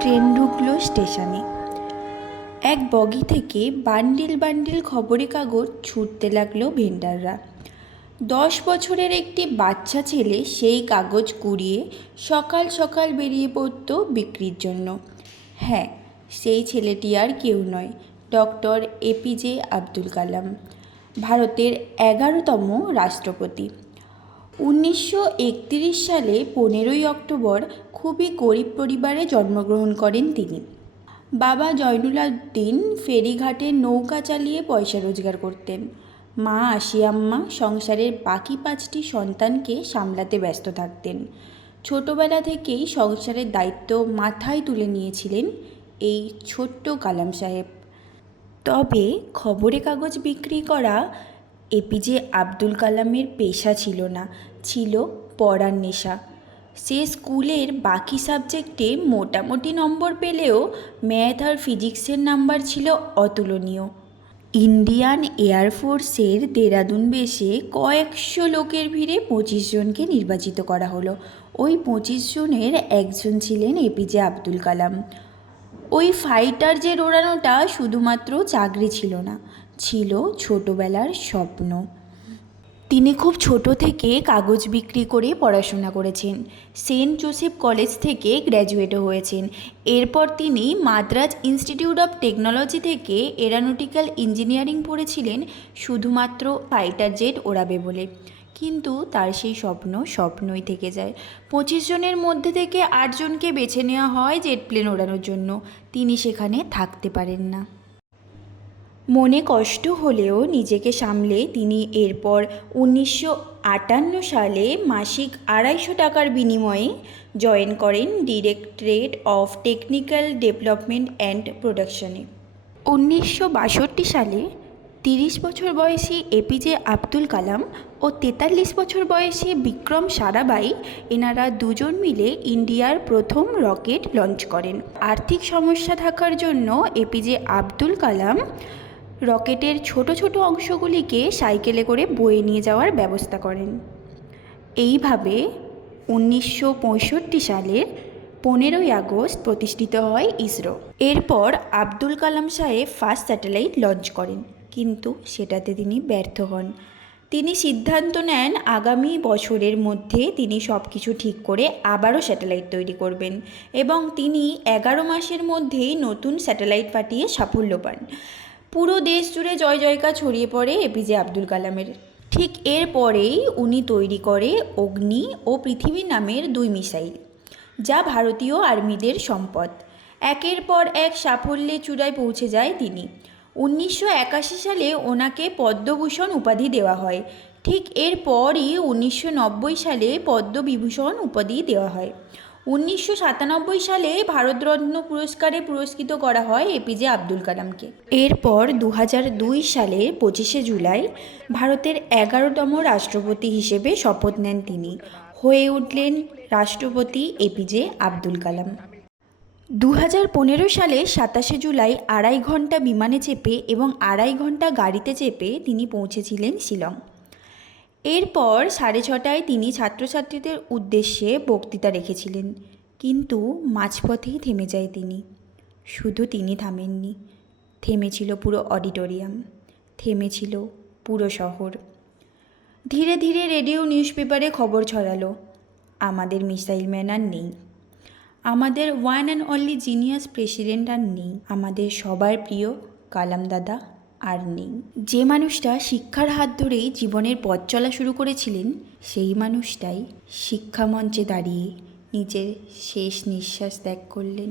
Train ঢুকলো স্টেশনে। এক বগি থেকে বান্ডিল বান্ডিল খবরের কাগজ ছুটতে লাগলো ভেন্ডাররা। 10 বছরের একটি বাচ্চা ছেলে সেই কাগজ কুড়িয়ে সকাল সকাল বেরিয়ে পড়ত বিক্রির জন্য। হ্যাঁ, সেই ছেলেটি আর কেউ নয়, ডক্টর এপিজে আব্দুল কালাম, ভারতের 11তম রাষ্ট্রপতি। 1931 সালে 15ই অক্টোবর খুবই গরিব পরিবারে জন্মগ্রহণ করেন তিনি। বাবা জয়নুলাবদিন ফেরিঘাটে নৌকা চালিয়ে পয়সা রোজগার করতেন। মা আসিয়াম্মা সংসারের বাকি 5টি সন্তানকে সামলাতে ব্যস্ত থাকতেন। ছোটবেলা থেকেই সংসারের দায়িত্ব মাথায় তুলে নিয়েছিলেন এই ছোট্ট কালাম সাহেব। তবে খবরের কাগজ বিক্রি করা এপিজে আব্দুল কালামের পেশা ছিল না, ছিল পড়ার নেশা। সে স্কুলের বাকি সাবজেক্টে মোটামুটি নম্বর পেলেও ম্যাথ আর ফিজিক্সের নাম্বার ছিল অতুলনীয়। ইন্ডিয়ান এয়ারফোর্সের দেরাদুন বেসে কয়েকশো লোকের ভিড়ে 25 জনকে নির্বাচিত করা হলো। ওই 25 জনের একজন ছিলেন এপিজে আব্দুল কালাম। ওই ফাইটার জেট ওড়ানোটা শুধুমাত্র চাকরি ছিল না, ছিল ছোটোবেলার স্বপ্ন। তিনি খুব ছোট থেকে কাগজ বিক্রি করে পড়াশোনা করেছেন। সেন্ট জোসেফ কলেজ থেকে গ্র্যাজুয়েটও হয়েছেন। এরপর তিনি মাদ্রাজ ইনস্টিটিউট অফ টেকনোলজি থেকে এরোনটিক্যাল ইঞ্জিনিয়ারিং পড়েছিলেন, শুধুমাত্র ফাইটার জেট ওড়াবে বলে। কিন্তু তার সেই স্বপ্ন স্বপ্নই থেকে যায়। 25 জনের মধ্যে থেকে 8 জনকে বেছে নেওয়া হয় জেট প্লেন ওড়ানোর জন্য। তিনি সেখানে থাকতে পারেন না। মনে কষ্ট হলেও নিজেকে সামলে তিনি এরপর 1958 সালে মাসিক 250 টাকার বিনিময়ে জয়েন করেন directorate of technical development and প্রোডাকশনে। 1962 সালে 30 বছর বয়সী এপিজে আব্দুল কালাম ও 43 বছর বয়সী বিক্রম সারাভাই, এনারা দুজন মিলে ইন্ডিয়ার প্রথম রকেট লঞ্চ করেন। আর্থিক সমস্যা থাকার জন্য এপিজে আব্দুল কালাম রকেটের ছোট ছোট অংশগুলিকে সাইকেলে করে বয়ে নিয়ে যাওয়ার ব্যবস্থা করেন। এইভাবে 1965 সালের 15ই আগস্ট প্রতিষ্ঠিত হয় ইসরো। এরপর আব্দুল কালাম সাহেব ফার্স্ট স্যাটেলাইট লঞ্চ করেন, কিন্তু সেটাতে তিনি ব্যর্থ হন। তিনি সিদ্ধান্ত নেন আগামী বছরের মধ্যে তিনি সব কিছু ঠিক করে আবারও স্যাটেলাইট তৈরি করবেন, এবং তিনি 11 মাসের মধ্যেই নতুন স্যাটেলাইট পাঠিয়ে সাফল্য পান। পুরো দেশ জুড়ে জয় জয়কার ছড়িয়ে পড়ে এপিজে আব্দুল কালামের। ঠিক এরপরেই উনি তৈরি করে অগ্নি ও পৃথিবী নামের 2 মিসাইল, যা ভারতীয় আর্মিদের সম্পদ। একের পর এক সাফল্যে চূড়ায় পৌঁছে যায় তিনি। 1981 সালে ওনাকে পদ্মভূষণ উপাধি দেওয়া হয়। ঠিক এরপরই 1990 সালে পদ্মবিভূষণ উপাধি দেওয়া হয়। 1997 সালে ভারতরত্ন পুরস্কারে পুরস্কৃত করা হয় এপিজে আব্দুল কালামকে। এরপর 2002 সালের 25শে জুলাই ভারতের 11তম রাষ্ট্রপতি হিসেবে শপথ নেন তিনি। হয়ে উঠলেন রাষ্ট্রপতি এপিজে আব্দুল কালাম। 2015 সালে 27শে জুলাই 2.5 ঘন্টা বিমানে চেপে এবং 2.5 ঘন্টা গাড়িতে চেপে তিনি পৌঁছেছিলেন শিলং। এরপর 6:30টায় তিনি ছাত্রছাত্রীদের উদ্দেশ্যে বক্তৃতা রেখেছিলেন, কিন্তু মাঝপথেই থেমে যায় তিনি। শুধু তিনি থামেননি, থেমেছিল পুরো অডিটোরিয়াম, থেমেছিল পুরো শহর। ধীরে ধীরে রেডিও নিউজপেপারে খবর ছড়ালো, আমাদের মিসাইল ম্যান আর নেই, আমাদের one and only genius president আর নেই, আমাদের সবার প্রিয় কালাম দাদা আর নেই। যে মানুষটা শিক্ষার হাত ধরেই জীবনের পথ চলা শুরু করেছিলেন, সেই মানুষটাই শিক্ষামঞ্চে দাঁড়িয়ে নিজের শেষ নিঃশ্বাস ত্যাগ করলেন।